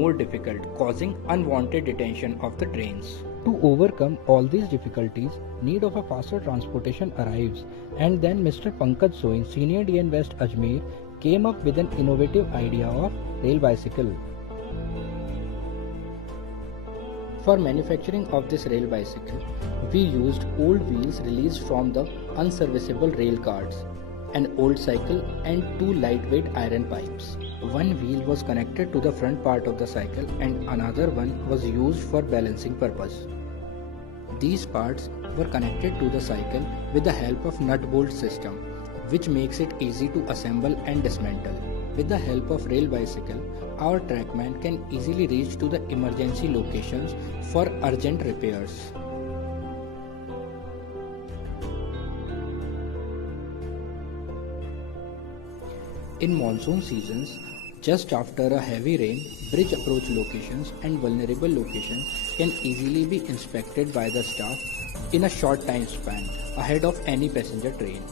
more difficult, causing unwanted detention of the trains. To overcome all these difficulties, need of a faster transportation arrives, and then Mr. Pankaj Soin, Senior DN West Ajmer, came up with an innovative idea of rail bicycle. For manufacturing of this rail bicycle, we used old wheels released from the unserviceable rail cars, an old cycle and two lightweight iron pipes. One wheel was connected to the front part of the cycle and another one was used for balancing purpose. These parts were connected to the cycle with the help of nut-bolt system, which makes it easy to assemble and dismantle. With the help of rail bicycle, our trackman can easily reach to the emergency locations for urgent repairs. In monsoon seasons, just after a heavy rain, bridge approach locations and vulnerable locations can easily be inspected by the staff in a short time span ahead of any passenger train.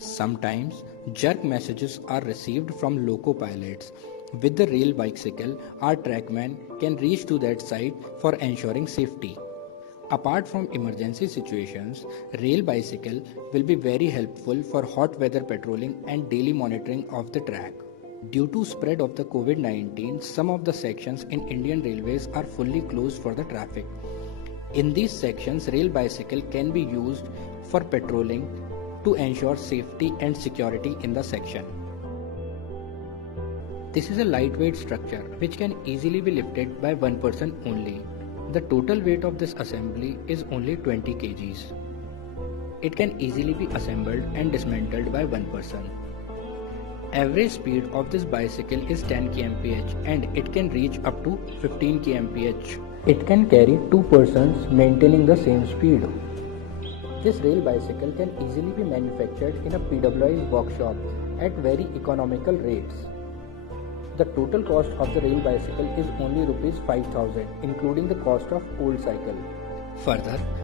Sometimes, jerk messages are received from loco pilots. With the rail bicycle, our trackman can reach to that site for ensuring safety. Apart from emergency situations, rail bicycle will be very helpful for hot weather patrolling and daily monitoring of the track. Due to spread of the COVID-19, some of the sections in Indian Railways are fully closed for the traffic. In these sections, rail bicycle can be used for patrolling to ensure safety and security in the section. This is a lightweight structure which can easily be lifted by one person only. The total weight of this assembly is only 20 kgs. It can easily be assembled and dismantled by one person. Average speed of this bicycle is 10 kmph and it can reach up to 15 kmph. It can carry two persons maintaining the same speed. This rail bicycle can easily be manufactured in a PWI's workshop at very economical rates. The total cost of the rail bicycle is only Rs 5,000, including the cost of old cycle. Further,